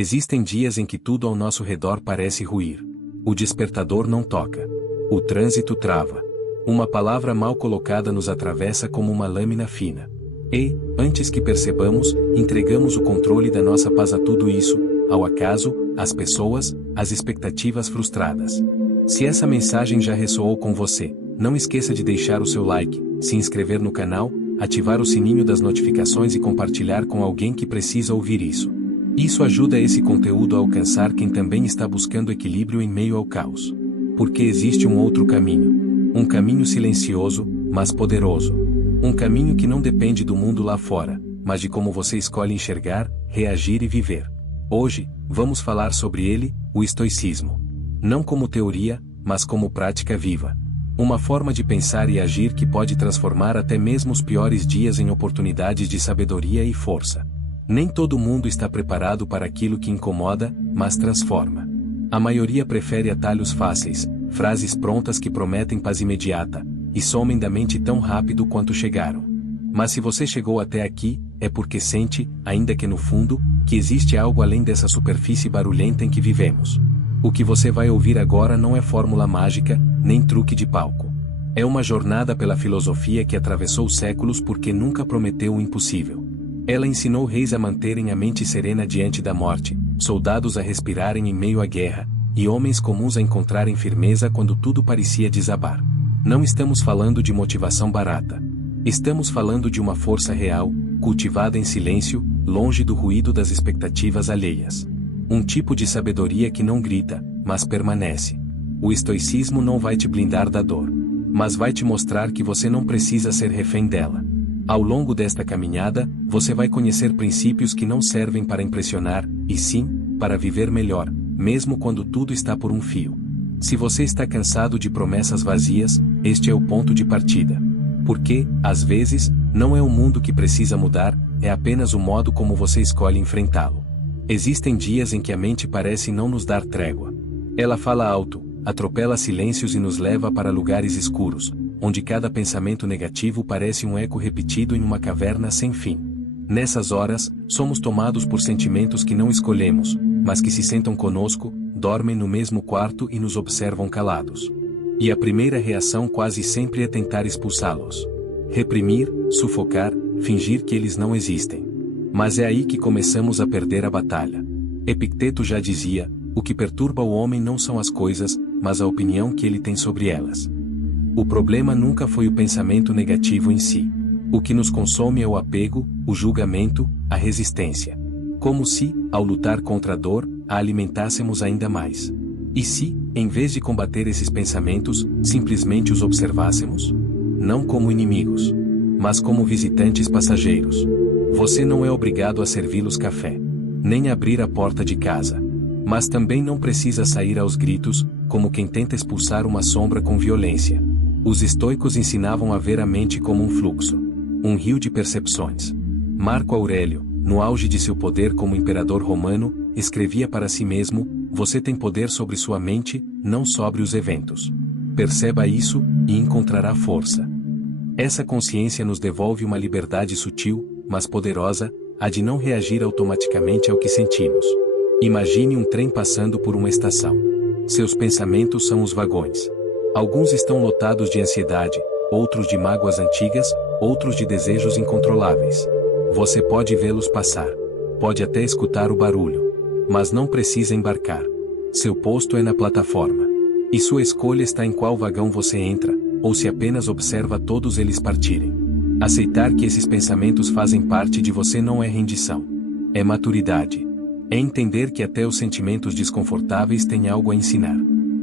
Existem dias em que tudo ao nosso redor parece ruir. O despertador não toca. O trânsito trava. Uma palavra mal colocada nos atravessa como uma lâmina fina. E, antes que percebamos, entregamos o controle da nossa paz a tudo isso, ao acaso, às pessoas, às expectativas frustradas. Se essa mensagem já ressoou com você, não esqueça de deixar o seu like, se inscrever no canal, ativar o sininho das notificações e compartilhar com alguém que precisa ouvir isso. Isso ajuda esse conteúdo a alcançar quem também está buscando equilíbrio em meio ao caos. Porque existe um outro caminho. Um caminho silencioso, mas poderoso. Um caminho que não depende do mundo lá fora, mas de como você escolhe enxergar, reagir e viver. Hoje, vamos falar sobre ele, o estoicismo. Não como teoria, mas como prática viva. Uma forma de pensar e agir que pode transformar até mesmo os piores dias em oportunidades de sabedoria e força. Nem todo mundo está preparado para aquilo que incomoda, mas transforma. A maioria prefere atalhos fáceis, frases prontas que prometem paz imediata, e somem da mente tão rápido quanto chegaram. Mas se você chegou até aqui, é porque sente, ainda que no fundo, que existe algo além dessa superfície barulhenta em que vivemos. O que você vai ouvir agora não é fórmula mágica, nem truque de palco. É uma jornada pela filosofia que atravessou séculos porque nunca prometeu o impossível. Ela ensinou reis a manterem a mente serena diante da morte, soldados a respirarem em meio à guerra, e homens comuns a encontrarem firmeza quando tudo parecia desabar. Não estamos falando de motivação barata. Estamos falando de uma força real, cultivada em silêncio, longe do ruído das expectativas alheias. Um tipo de sabedoria que não grita, mas permanece. O estoicismo não vai te blindar da dor, mas vai te mostrar que você não precisa ser refém dela. Ao longo desta caminhada, você vai conhecer princípios que não servem para impressionar, e sim, para viver melhor, mesmo quando tudo está por um fio. Se você está cansado de promessas vazias, este é o ponto de partida. Porque, às vezes, não é o mundo que precisa mudar, é apenas o modo como você escolhe enfrentá-lo. Existem dias em que a mente parece não nos dar trégua. Ela fala alto, atropela silêncios e nos leva para lugares escuros, onde cada pensamento negativo parece um eco repetido em uma caverna sem fim. Nessas horas, somos tomados por sentimentos que não escolhemos, mas que se sentam conosco, dormem no mesmo quarto e nos observam calados. E a primeira reação quase sempre é tentar expulsá-los. Reprimir, sufocar, fingir que eles não existem. Mas é aí que começamos a perder a batalha. Epicteto já dizia, o que perturba o homem não são as coisas, mas a opinião que ele tem sobre elas. O problema nunca foi o pensamento negativo em si. O que nos consome é o apego, o julgamento, a resistência. Como se, ao lutar contra a dor, a alimentássemos ainda mais. E se, em vez de combater esses pensamentos, simplesmente os observássemos? Não como inimigos, mas como visitantes passageiros. Você não é obrigado a servi-los café, nem abrir a porta de casa. Mas também não precisa sair aos gritos, como quem tenta expulsar uma sombra com violência. Os estoicos ensinavam a ver a mente como um fluxo, um rio de percepções. Marco Aurélio, no auge de seu poder como imperador romano, escrevia para si mesmo, você tem poder sobre sua mente, não sobre os eventos. Perceba isso, e encontrará força. Essa consciência nos devolve uma liberdade sutil, mas poderosa, a de não reagir automaticamente ao que sentimos. Imagine um trem passando por uma estação. Seus pensamentos são os vagões. Alguns estão lotados de ansiedade, outros de mágoas antigas, outros de desejos incontroláveis. Você pode vê-los passar. Pode até escutar o barulho. Mas não precisa embarcar. Seu posto é na plataforma. E sua escolha está em qual vagão você entra, ou se apenas observa todos eles partirem. Aceitar que esses pensamentos fazem parte de você não é rendição. É maturidade. É entender que até os sentimentos desconfortáveis têm algo a ensinar.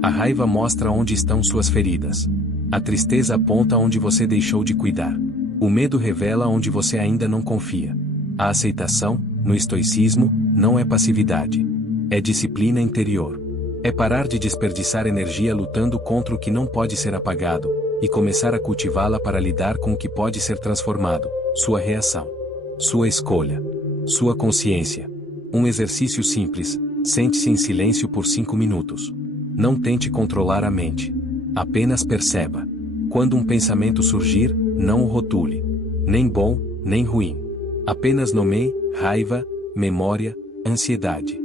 A raiva mostra onde estão suas feridas. A tristeza aponta onde você deixou de cuidar. O medo revela onde você ainda não confia. A aceitação, no estoicismo, não é passividade. É disciplina interior. É parar de desperdiçar energia lutando contra o que não pode ser apagado, e começar a cultivá-la para lidar com o que pode ser transformado, sua reação. Sua escolha. Sua consciência. Um exercício simples, sente-se em silêncio por 5 minutos. Não tente controlar a mente. Apenas perceba. Quando um pensamento surgir, não o rotule. Nem bom, nem ruim. Apenas nomeie, raiva, memória, ansiedade.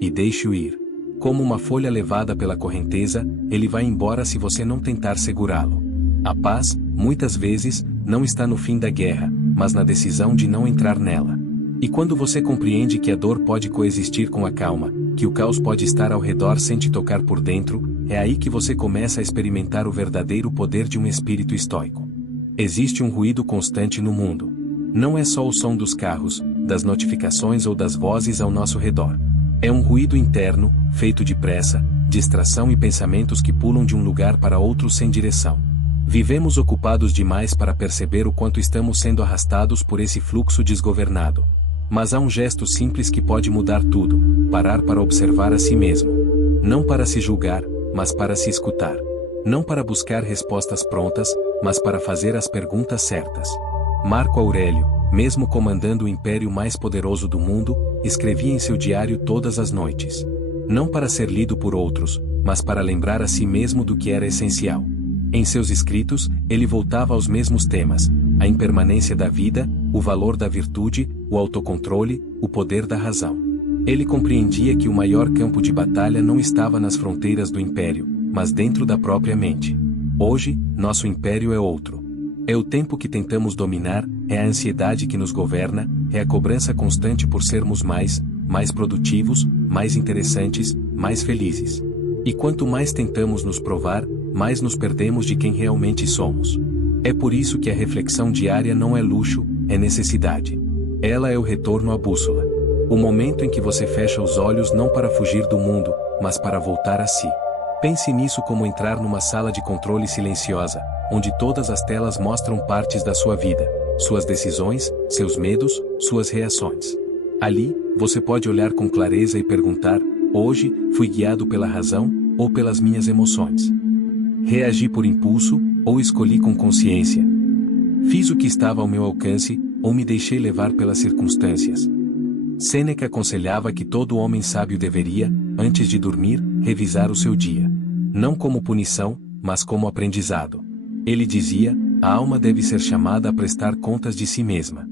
e deixe-o ir. Como uma folha levada pela correnteza, ele vai embora se você não tentar segurá-lo. A paz, muitas vezes, não está no fim da guerra, mas na decisão de não entrar nela. E quando você compreende que a dor pode coexistir com a calma, que o caos pode estar ao redor sem te tocar por dentro, é aí que você começa a experimentar o verdadeiro poder de um espírito estoico. Existe um ruído constante no mundo. Não é só o som dos carros, das notificações ou das vozes ao nosso redor. É um ruído interno, feito de pressa, distração e pensamentos que pulam de um lugar para outro sem direção. Vivemos ocupados demais para perceber o quanto estamos sendo arrastados por esse fluxo desgovernado. Mas há um gesto simples que pode mudar tudo: parar para observar a si mesmo. Não para se julgar, mas para se escutar. Não para buscar respostas prontas, mas para fazer as perguntas certas. Marco Aurélio, mesmo comandando o império mais poderoso do mundo, escrevia em seu diário todas as noites. Não para ser lido por outros, mas para lembrar a si mesmo do que era essencial. Em seus escritos, ele voltava aos mesmos temas: a impermanência da vida, o valor da virtude, o autocontrole, o poder da razão. Ele compreendia que o maior campo de batalha não estava nas fronteiras do império, mas dentro da própria mente. Hoje, nosso império é outro. É o tempo que tentamos dominar, é a ansiedade que nos governa, é a cobrança constante por sermos mais produtivos, mais interessantes, mais felizes. E quanto mais tentamos nos provar, mais nos perdemos de quem realmente somos. É por isso que a reflexão diária não é luxo, é necessidade. Ela é o retorno à bússola. O momento em que você fecha os olhos não para fugir do mundo, mas para voltar a si. Pense nisso como entrar numa sala de controle silenciosa, onde todas as telas mostram partes da sua vida, suas decisões, seus medos, suas reações. Ali, você pode olhar com clareza e perguntar: hoje, fui guiado pela razão, ou pelas minhas emoções? Reagi por impulso, ou escolhi com consciência? Fiz o que estava ao meu alcance, ou me deixei levar pelas circunstâncias? Sêneca aconselhava que todo homem sábio deveria, antes de dormir, revisar o seu dia. Não como punição, mas como aprendizado. Ele dizia: a alma deve ser chamada a prestar contas de si mesma.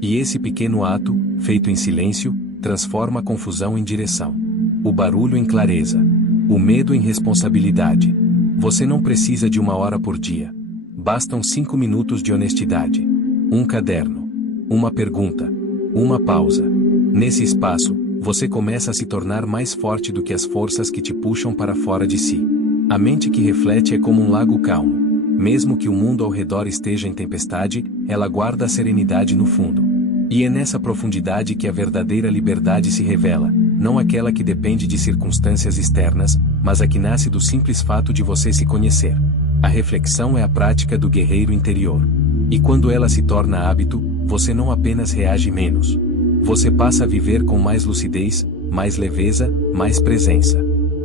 E esse pequeno ato, feito em silêncio, transforma a confusão em direção. O barulho em clareza. O medo em responsabilidade. Você não precisa de 1 hora por dia. Bastam 5 minutos de honestidade. Um caderno. Uma pergunta. Uma pausa. Nesse espaço, você começa a se tornar mais forte do que as forças que te puxam para fora de si. A mente que reflete é como um lago calmo. Mesmo que o mundo ao redor esteja em tempestade, ela guarda a serenidade no fundo. E é nessa profundidade que a verdadeira liberdade se revela, não aquela que depende de circunstâncias externas, mas a que nasce do simples fato de você se conhecer. A reflexão é a prática do guerreiro interior. E quando ela se torna hábito, você não apenas reage menos. Você passa a viver com mais lucidez, mais leveza, mais presença.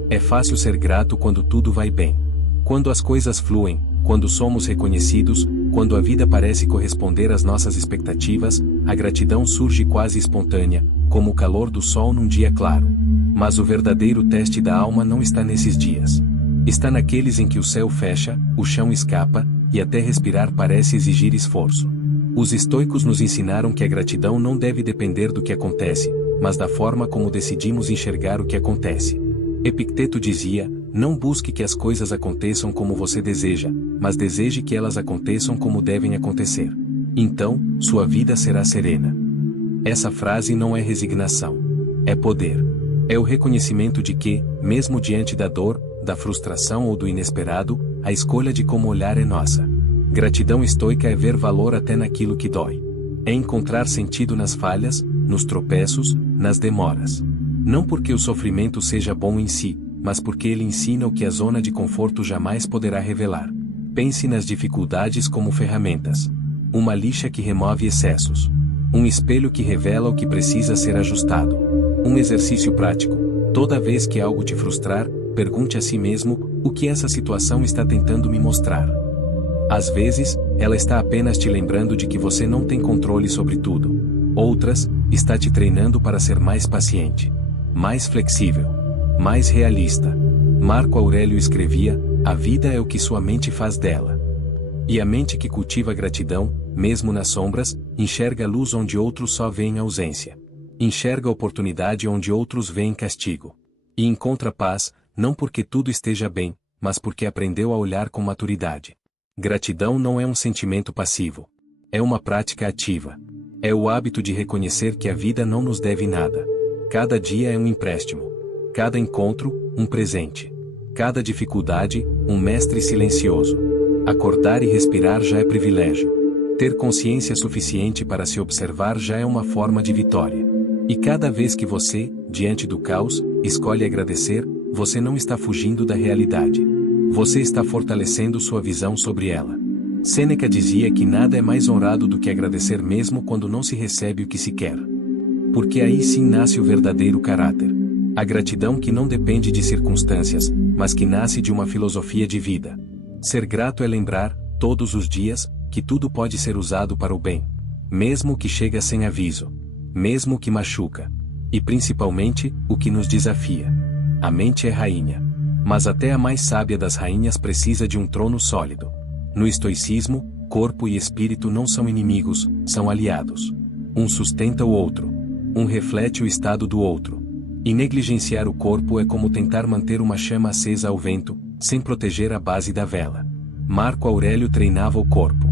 É fácil ser grato quando tudo vai bem. Quando as coisas fluem, quando somos reconhecidos, quando a vida parece corresponder às nossas expectativas, a gratidão surge quase espontânea, como o calor do sol num dia claro. Mas o verdadeiro teste da alma não está nesses dias. Está naqueles em que o céu fecha, o chão escapa, e até respirar parece exigir esforço. Os estoicos nos ensinaram que a gratidão não deve depender do que acontece, mas da forma como decidimos enxergar o que acontece. Epicteto dizia: não busque que as coisas aconteçam como você deseja, mas deseje que elas aconteçam como devem acontecer. Então, sua vida será serena. Essa frase não é resignação. É poder. É o reconhecimento de que, mesmo diante da dor, da frustração ou do inesperado, a escolha de como olhar é nossa. Gratidão estoica é ver valor até naquilo que dói. É encontrar sentido nas falhas, nos tropeços, nas demoras. Não porque o sofrimento seja bom em si, mas porque ele ensina o que a zona de conforto jamais poderá revelar. Pense nas dificuldades como ferramentas. Uma lixa que remove excessos. Um espelho que revela o que precisa ser ajustado. Um exercício prático. Toda vez que algo te frustrar, pergunte a si mesmo: o que essa situação está tentando me mostrar? Às vezes, ela está apenas te lembrando de que você não tem controle sobre tudo. Outras, está te treinando para ser mais paciente, mais flexível, mais realista. Marco Aurélio escrevia: a vida é o que sua mente faz dela. E a mente que cultiva gratidão, mesmo nas sombras, enxerga a luz onde outros só veem a ausência. Enxerga oportunidade onde outros veem castigo. E encontra paz, não porque tudo esteja bem, mas porque aprendeu a olhar com maturidade. Gratidão não é um sentimento passivo. É uma prática ativa. É o hábito de reconhecer que a vida não nos deve nada. Cada dia é um empréstimo. Cada encontro, um presente. Cada dificuldade, um mestre silencioso. Acordar e respirar já é privilégio. Ter consciência suficiente para se observar já é uma forma de vitória. E cada vez que você, diante do caos, escolhe agradecer, você não está fugindo da realidade. Você está fortalecendo sua visão sobre ela. Sêneca dizia que nada é mais honrado do que agradecer mesmo quando não se recebe o que se quer. Porque aí sim nasce o verdadeiro caráter. A gratidão que não depende de circunstâncias, mas que nasce de uma filosofia de vida. Ser grato é lembrar, todos os dias, que tudo pode ser usado para o bem. Mesmo que chega sem aviso. Mesmo que machuca. E principalmente, o que nos desafia. A mente é rainha. Mas até a mais sábia das rainhas precisa de um trono sólido. No estoicismo, corpo e espírito não são inimigos, são aliados. Um sustenta o outro. Um reflete o estado do outro. E negligenciar o corpo é como tentar manter uma chama acesa ao vento, sem proteger a base da vela. Marco Aurélio treinava o corpo.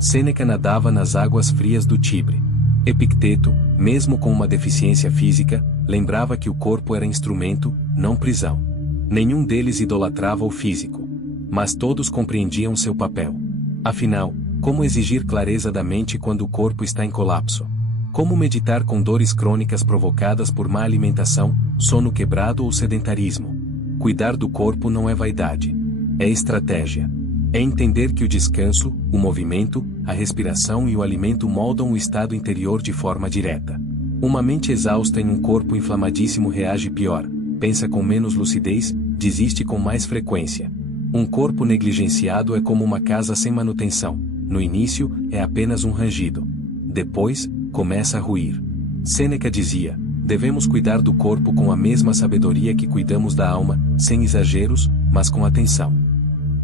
Sêneca nadava nas águas frias do Tibre. Epicteto, mesmo com uma deficiência física, lembrava que o corpo era instrumento, não prisão. Nenhum deles idolatrava o físico. Mas todos compreendiam seu papel. Afinal, como exigir clareza da mente quando o corpo está em colapso? Como meditar com dores crônicas provocadas por má alimentação, sono quebrado ou sedentarismo? Cuidar do corpo não é vaidade. É estratégia. É entender que o descanso, o movimento, a respiração e o alimento moldam o estado interior de forma direta. Uma mente exausta em um corpo inflamadíssimo reage pior, pensa com menos lucidez, desiste com mais frequência. Um corpo negligenciado é como uma casa sem manutenção. No início, é apenas um rangido. Depois, começa a ruir. Sêneca dizia: devemos cuidar do corpo com a mesma sabedoria que cuidamos da alma, sem exageros, mas com atenção.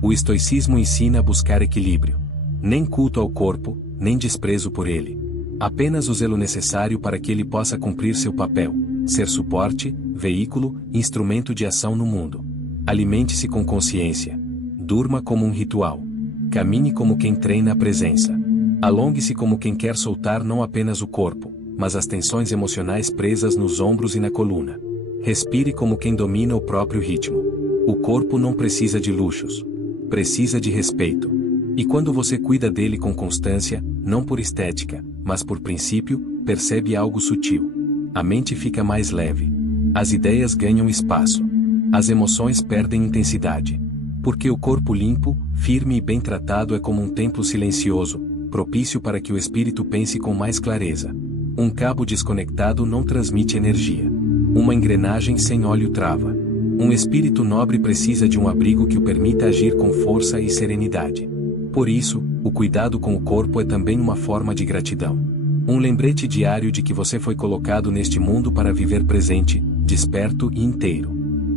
O estoicismo ensina a buscar equilíbrio. Nem culto ao corpo, nem desprezo por ele. Apenas o zelo necessário para que ele possa cumprir seu papel, ser suporte, veículo, instrumento de ação no mundo. Alimente-se com consciência. Durma como um ritual. Camine como quem treina a presença. Alongue-se como quem quer soltar não apenas o corpo, mas as tensões emocionais presas nos ombros e na coluna. Respire como quem domina o próprio ritmo. O corpo não precisa de luxos. Precisa de respeito. E quando você cuida dele com constância, não por estética, mas por princípio, percebe algo sutil. A mente fica mais leve. As ideias ganham espaço. As emoções perdem intensidade. Porque o corpo limpo, firme e bem tratado é como um templo silencioso, propício para que o espírito pense com mais clareza. Um cabo desconectado não transmite energia. Uma engrenagem sem óleo trava. Um espírito nobre precisa de um abrigo que o permita agir com força e serenidade. Por isso, o cuidado com o corpo é também uma forma de gratidão. Um lembrete diário de que você foi colocado neste mundo para viver presente, desperto e inteiro.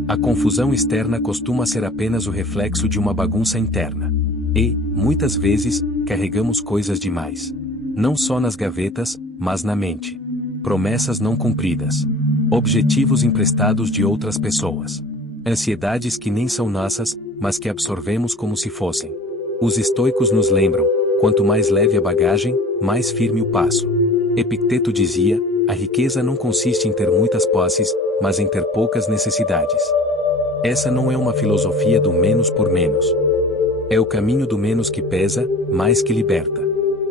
A confusão externa costuma ser apenas o reflexo de uma bagunça interna. E, muitas vezes, carregamos coisas demais. Não só nas gavetas, mas na mente. Promessas não cumpridas. Objetivos emprestados de outras pessoas. Ansiedades que nem são nossas, mas que absorvemos como se fossem. Os estoicos nos lembram: quanto mais leve a bagagem, mais firme o passo. Epicteto dizia: a riqueza não consiste em ter muitas posses, mas em ter poucas necessidades. Essa não é uma filosofia do menos por menos. É o caminho do menos que pesa, mais que liberta.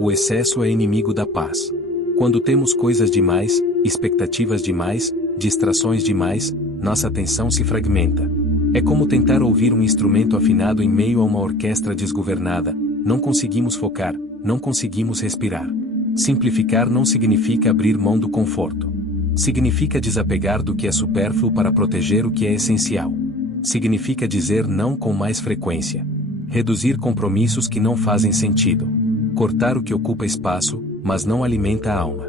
O excesso é inimigo da paz. Quando temos coisas demais, expectativas demais, distrações demais, nossa atenção se fragmenta. É como tentar ouvir um instrumento afinado em meio a uma orquestra desgovernada. Não conseguimos focar, não conseguimos respirar. Simplificar não significa abrir mão do conforto. Significa desapegar do que é supérfluo para proteger o que é essencial. Significa dizer não com mais frequência. Reduzir compromissos que não fazem sentido. Cortar o que ocupa espaço, mas não alimenta a alma.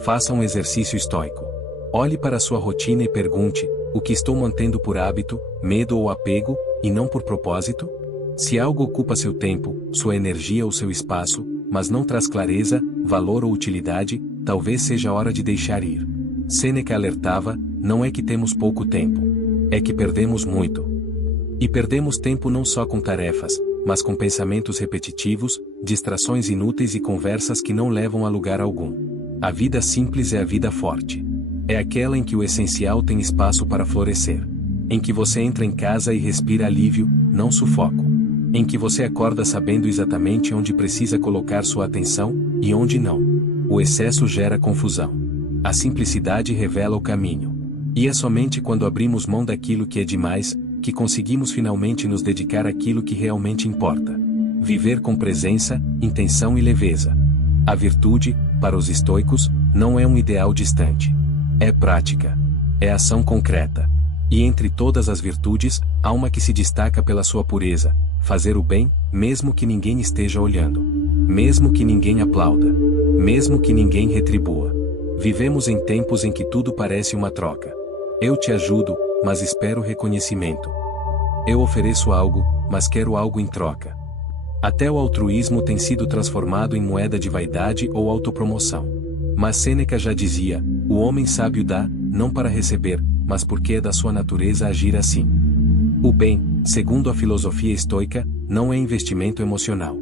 Faça um exercício estoico. Olhe para sua rotina e pergunte: o que estou mantendo por hábito, medo ou apego, e não por propósito? Se algo ocupa seu tempo, sua energia ou seu espaço, mas não traz clareza, valor ou utilidade, talvez seja hora de deixar ir. Sêneca alertava, não é que temos pouco tempo. É que perdemos muito. E perdemos tempo não só com tarefas, mas com pensamentos repetitivos, distrações inúteis e conversas que não levam a lugar algum. A vida simples é a vida forte. É aquela em que o essencial tem espaço para florescer. Em que você entra em casa e respira alívio, não sufoco. Em que você acorda sabendo exatamente onde precisa colocar sua atenção, e onde não. O excesso gera confusão. A simplicidade revela o caminho. E é somente quando abrimos mão daquilo que é demais, que conseguimos finalmente nos dedicar àquilo que realmente importa. Viver com presença, intenção e leveza. A virtude, para os estoicos, não é um ideal distante. É prática. É ação concreta. E entre todas as virtudes, há uma que se destaca pela sua pureza: fazer o bem, mesmo que ninguém esteja olhando. Mesmo que ninguém aplauda. Mesmo que ninguém retribua. Vivemos em tempos em que tudo parece uma troca. Eu te ajudo, mas espero reconhecimento. Eu ofereço algo, mas quero algo em troca. Até o altruísmo tem sido transformado em moeda de vaidade ou autopromoção. Mas Sêneca já dizia: o homem sábio dá, não para receber, mas porque é da sua natureza agir assim. O bem, segundo a filosofia estoica, não é investimento emocional.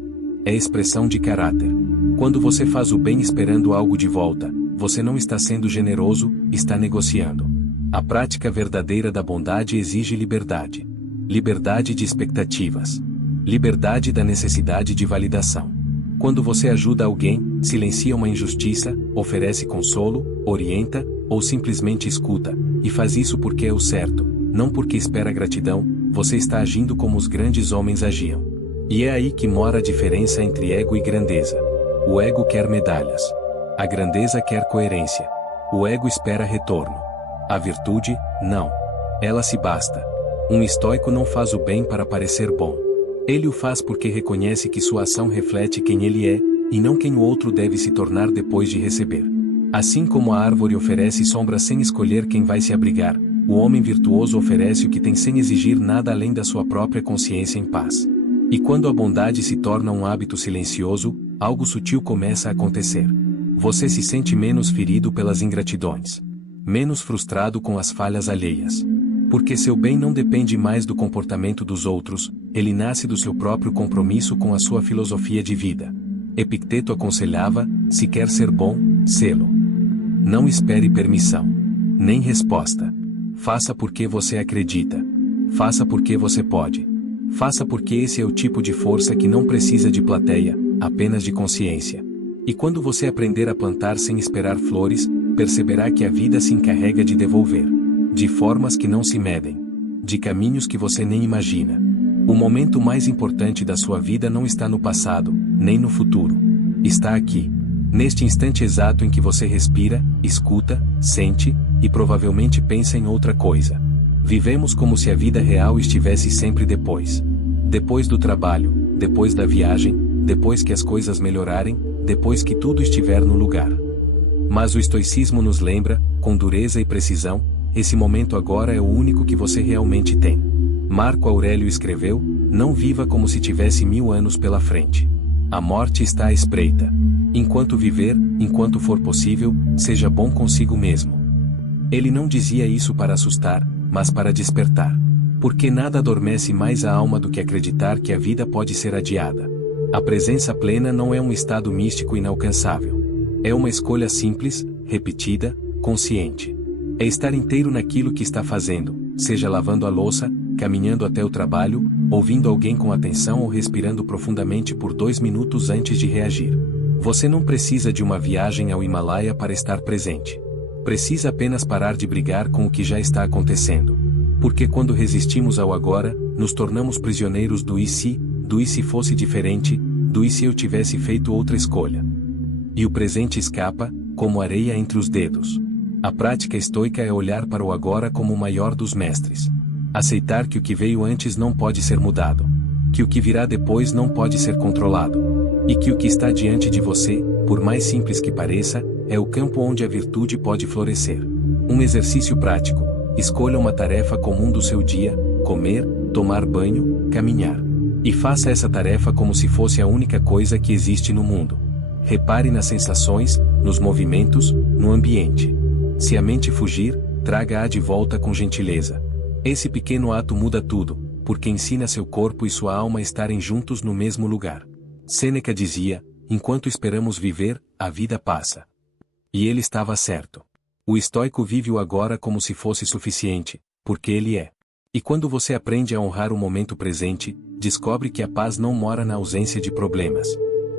É expressão de caráter. Quando você faz o bem esperando algo de volta, você não está sendo generoso, está negociando. A prática verdadeira da bondade exige liberdade. Liberdade de expectativas. Liberdade da necessidade de validação. Quando você ajuda alguém, silencia uma injustiça, oferece consolo, orienta, ou simplesmente escuta, e faz isso porque é o certo, não porque espera gratidão, você está agindo como os grandes homens agiam. E é aí que mora a diferença entre ego e grandeza. O ego quer medalhas. A grandeza quer coerência. O ego espera retorno. A virtude, não. Ela se basta. Um estoico não faz o bem para parecer bom. Ele o faz porque reconhece que sua ação reflete quem ele é, e não quem o outro deve se tornar depois de receber. Assim como a árvore oferece sombra sem escolher quem vai se abrigar, o homem virtuoso oferece o que tem sem exigir nada além da sua própria consciência em paz. E quando a bondade se torna um hábito silencioso, algo sutil começa a acontecer. Você se sente menos ferido pelas ingratidões. Menos frustrado com as falhas alheias. Porque seu bem não depende mais do comportamento dos outros, ele nasce do seu próprio compromisso com a sua filosofia de vida. Epicteto aconselhava: se quer ser bom, sê-lo. Não espere permissão. Nem resposta. Faça porque você acredita. Faça porque você pode. Faça porque esse é o tipo de força que não precisa de plateia, apenas de consciência. E quando você aprender a plantar sem esperar flores, perceberá que a vida se encarrega de devolver. De formas que não se medem. De caminhos que você nem imagina. O momento mais importante da sua vida não está no passado, nem no futuro. Está aqui. Neste instante exato em que você respira, escuta, sente, e provavelmente pensa em outra coisa. Vivemos como se a vida real estivesse sempre depois. Depois do trabalho, depois da viagem, depois que as coisas melhorarem, depois que tudo estiver no lugar. Mas o estoicismo nos lembra, com dureza e precisão, esse momento agora é o único que você realmente tem. Marco Aurélio escreveu: não viva como se tivesse 1000 anos pela frente. A morte está à espreita. Enquanto viver, enquanto for possível, seja bom consigo mesmo. Ele não dizia isso para assustar, mas para despertar. Porque nada adormece mais a alma do que acreditar que a vida pode ser adiada. A presença plena não é um estado místico inalcançável. É uma escolha simples, repetida, consciente. É estar inteiro naquilo que está fazendo, seja lavando a louça, caminhando até o trabalho, ouvindo alguém com atenção ou respirando profundamente por 2 minutos antes de reagir. Você não precisa de uma viagem ao Himalaia para estar presente. Precisa apenas parar de brigar com o que já está acontecendo. Porque quando resistimos ao agora, nos tornamos prisioneiros do e se fosse diferente, do e se eu tivesse feito outra escolha. E o presente escapa, como areia entre os dedos. A prática estoica é olhar para o agora como o maior dos mestres. Aceitar que o que veio antes não pode ser mudado. Que o que virá depois não pode ser controlado. E que o que está diante de você, por mais simples que pareça, é o campo onde a virtude pode florescer. Um exercício prático. Escolha uma tarefa comum do seu dia: comer, tomar banho, caminhar. E faça essa tarefa como se fosse a única coisa que existe no mundo. Repare nas sensações, nos movimentos, no ambiente. Se a mente fugir, traga-a de volta com gentileza. Esse pequeno ato muda tudo, porque ensina seu corpo e sua alma a estarem juntos no mesmo lugar. Sêneca dizia: enquanto esperamos viver, a vida passa. E ele estava certo. O estoico vive o agora como se fosse suficiente, porque ele é. E quando você aprende a honrar o momento presente, descobre que a paz não mora na ausência de problemas.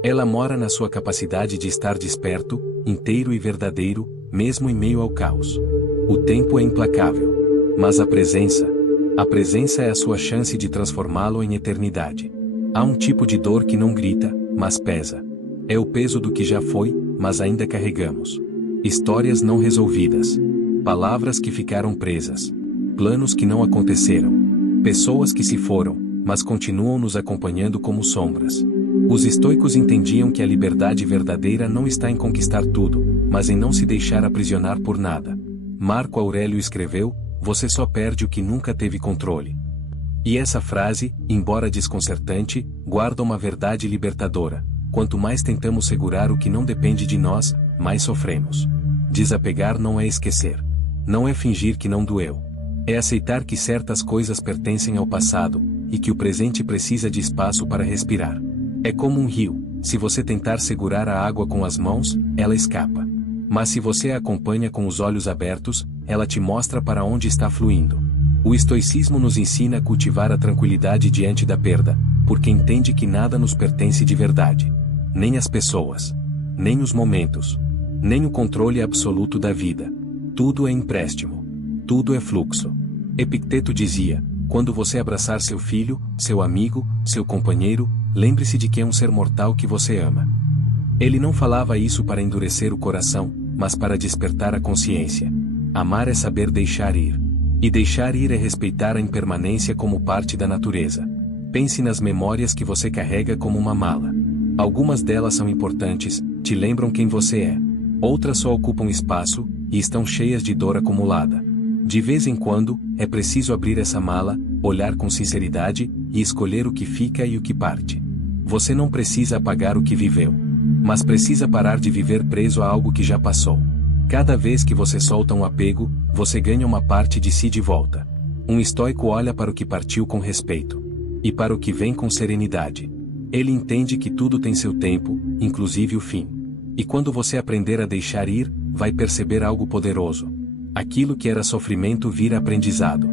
Ela mora na sua capacidade de estar desperto, inteiro e verdadeiro, mesmo em meio ao caos. O tempo é implacável. Mas a presença é a sua chance de transformá-lo em eternidade. Há um tipo de dor que não grita, mas pesa. É o peso do que já foi, mas ainda carregamos. Histórias não resolvidas. Palavras que ficaram presas. Planos que não aconteceram. Pessoas que se foram, mas continuam nos acompanhando como sombras. Os estoicos entendiam que a liberdade verdadeira não está em conquistar tudo, mas em não se deixar aprisionar por nada. Marco Aurélio escreveu: você só perde o que nunca teve controle. E essa frase, embora desconcertante, guarda uma verdade libertadora. Quanto mais tentamos segurar o que não depende de nós, mais sofremos. Desapegar não é esquecer. Não é fingir que não doeu. É aceitar que certas coisas pertencem ao passado, e que o presente precisa de espaço para respirar. É como um rio: se você tentar segurar a água com as mãos, ela escapa. Mas se você a acompanha com os olhos abertos, ela te mostra para onde está fluindo. O estoicismo nos ensina a cultivar a tranquilidade diante da perda, porque entende que nada nos pertence de verdade. Nem as pessoas, nem os momentos, nem o controle absoluto da vida. Tudo é empréstimo. Tudo é fluxo. Epicteto dizia: quando você abraçar seu filho, seu amigo, seu companheiro, lembre-se de que é um ser mortal que você ama. Ele não falava isso para endurecer o coração, mas para despertar a consciência. Amar é saber deixar ir. E deixar ir é respeitar a impermanência como parte da natureza. Pense nas memórias que você carrega como uma mala. Algumas delas são importantes, te lembram quem você é. Outras só ocupam espaço, e estão cheias de dor acumulada. De vez em quando, é preciso abrir essa mala, olhar com sinceridade, e escolher o que fica e o que parte. Você não precisa apagar o que viveu. Mas precisa parar de viver preso a algo que já passou. Cada vez que você solta um apego, você ganha uma parte de si de volta. Um estoico olha para o que partiu com respeito. E para o que vem com serenidade. Ele entende que tudo tem seu tempo, inclusive o fim. E quando você aprender a deixar ir, vai perceber algo poderoso. Aquilo que era sofrimento vira aprendizado.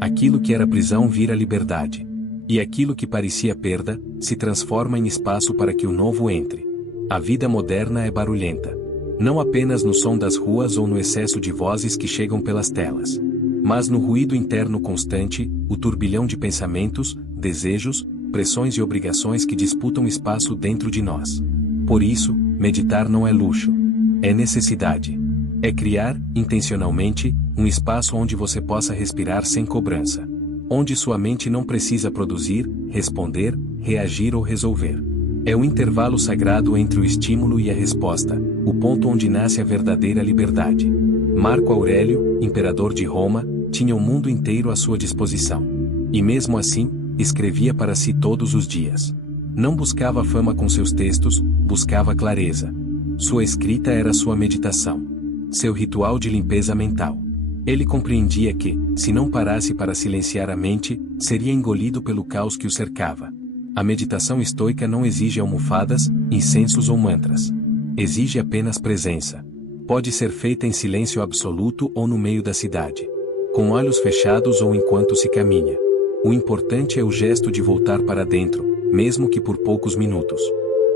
Aquilo que era prisão vira liberdade. E aquilo que parecia perda, se transforma em espaço para que o novo entre. A vida moderna é barulhenta. Não apenas no som das ruas ou no excesso de vozes que chegam pelas telas. Mas no ruído interno constante, o turbilhão de pensamentos, desejos, pressões e obrigações que disputam espaço dentro de nós. Por isso, meditar não é luxo. É necessidade. É criar, intencionalmente, um espaço onde você possa respirar sem cobrança. Onde sua mente não precisa produzir, responder, reagir ou resolver. É o intervalo sagrado entre o estímulo e a resposta, o ponto onde nasce a verdadeira liberdade. Marco Aurélio, imperador de Roma, tinha o mundo inteiro à sua disposição. E mesmo assim, escrevia para si todos os dias. Não buscava fama com seus textos, buscava clareza. Sua escrita era sua meditação. Seu ritual de limpeza mental. Ele compreendia que, se não parasse para silenciar a mente, seria engolido pelo caos que o cercava. A meditação estoica não exige almofadas, incensos ou mantras. Exige apenas presença. Pode ser feita em silêncio absoluto ou no meio da cidade. Com olhos fechados ou enquanto se caminha. O importante é o gesto de voltar para dentro, mesmo que por poucos minutos.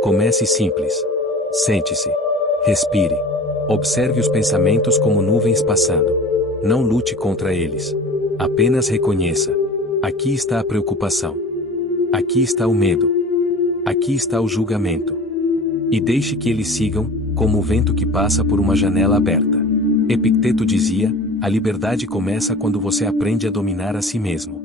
Comece simples. Sente-se. Respire. Observe os pensamentos como nuvens passando. Não lute contra eles. Apenas reconheça. Aqui está a preocupação. Aqui está o medo. Aqui está o julgamento. E deixe que eles sigam, como o vento que passa por uma janela aberta. Epicteto dizia: a liberdade começa quando você aprende a dominar a si mesmo.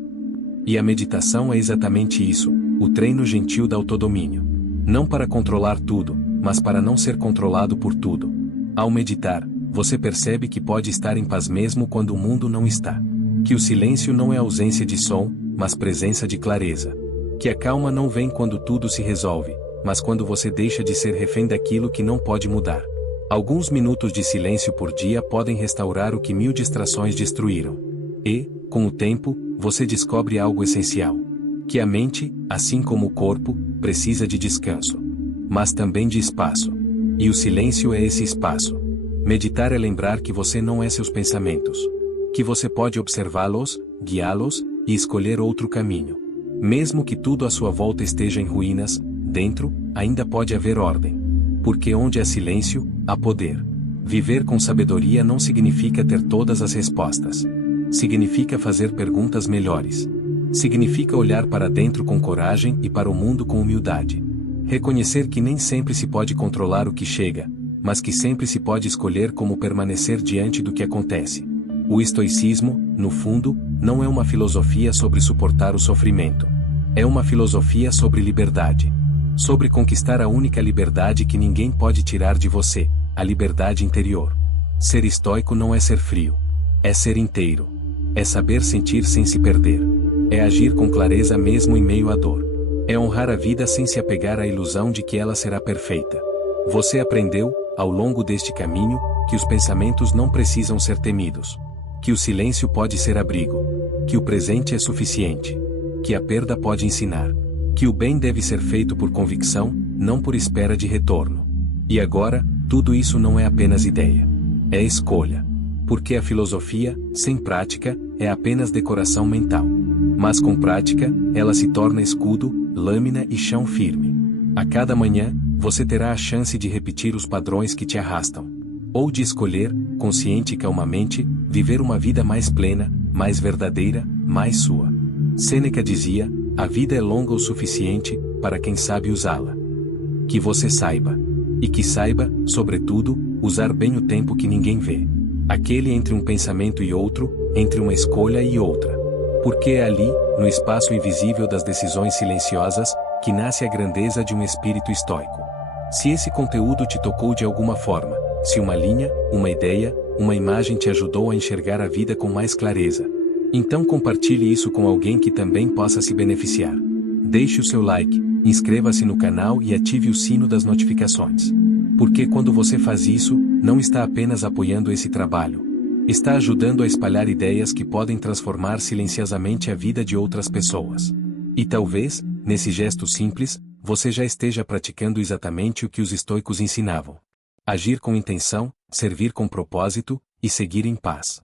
E a meditação é exatamente isso, o treino gentil da autodomínio. Não para controlar tudo, mas para não ser controlado por tudo. Ao meditar, você percebe que pode estar em paz mesmo quando o mundo não está. Que o silêncio não é ausência de som, mas presença de clareza. Que a calma não vem quando tudo se resolve, mas quando você deixa de ser refém daquilo que não pode mudar. Alguns minutos de silêncio por dia podem restaurar o que 1000 distrações destruíram. E, com o tempo, você descobre algo essencial. Que a mente, assim como o corpo, precisa de descanso. Mas também de espaço. E o silêncio é esse espaço. Meditar é lembrar que você não é seus pensamentos. Que você pode observá-los, guiá-los, e escolher outro caminho. Mesmo que tudo à sua volta esteja em ruínas, dentro, ainda pode haver ordem. Porque onde há silêncio, há poder. Viver com sabedoria não significa ter todas as respostas. Significa fazer perguntas melhores. Significa olhar para dentro com coragem e para o mundo com humildade. Reconhecer que nem sempre se pode controlar o que chega, mas que sempre se pode escolher como permanecer diante do que acontece. O estoicismo, no fundo, não é uma filosofia sobre suportar o sofrimento. É uma filosofia sobre liberdade. Sobre conquistar a única liberdade que ninguém pode tirar de você, a liberdade interior. Ser estoico não é ser frio. É ser inteiro. É saber sentir sem se perder. É agir com clareza mesmo em meio à dor. É honrar a vida sem se apegar à ilusão de que ela será perfeita. Você aprendeu, ao longo deste caminho, que os pensamentos não precisam ser temidos. Que o silêncio pode ser abrigo. Que o presente é suficiente. Que a perda pode ensinar. Que o bem deve ser feito por convicção, não por espera de retorno. E agora, tudo isso não é apenas ideia. É escolha. Porque a filosofia, sem prática, é apenas decoração mental. Mas com prática, ela se torna escudo, lâmina e chão firme. A cada manhã, você terá a chance de repetir os padrões que te arrastam. Ou de escolher, consciente e calmamente, viver uma vida mais plena, mais verdadeira, mais sua. Sêneca dizia: a vida é longa o suficiente para quem sabe usá-la. Que você saiba. E que saiba, sobretudo, usar bem o tempo que ninguém vê. Aquele entre um pensamento e outro, entre uma escolha e outra. Porque é ali, no espaço invisível das decisões silenciosas, que nasce a grandeza de um espírito estoico. Se esse conteúdo te tocou de alguma forma, se uma linha, uma ideia, uma imagem te ajudou a enxergar a vida com mais clareza, então compartilhe isso com alguém que também possa se beneficiar. Deixe o seu like, inscreva-se no canal e ative o sino das notificações. Porque quando você faz isso, não está apenas apoiando esse trabalho. Está ajudando a espalhar ideias que podem transformar silenciosamente a vida de outras pessoas. E talvez, nesse gesto simples, você já esteja praticando exatamente o que os estoicos ensinavam. Agir com intenção, servir com propósito, e seguir em paz.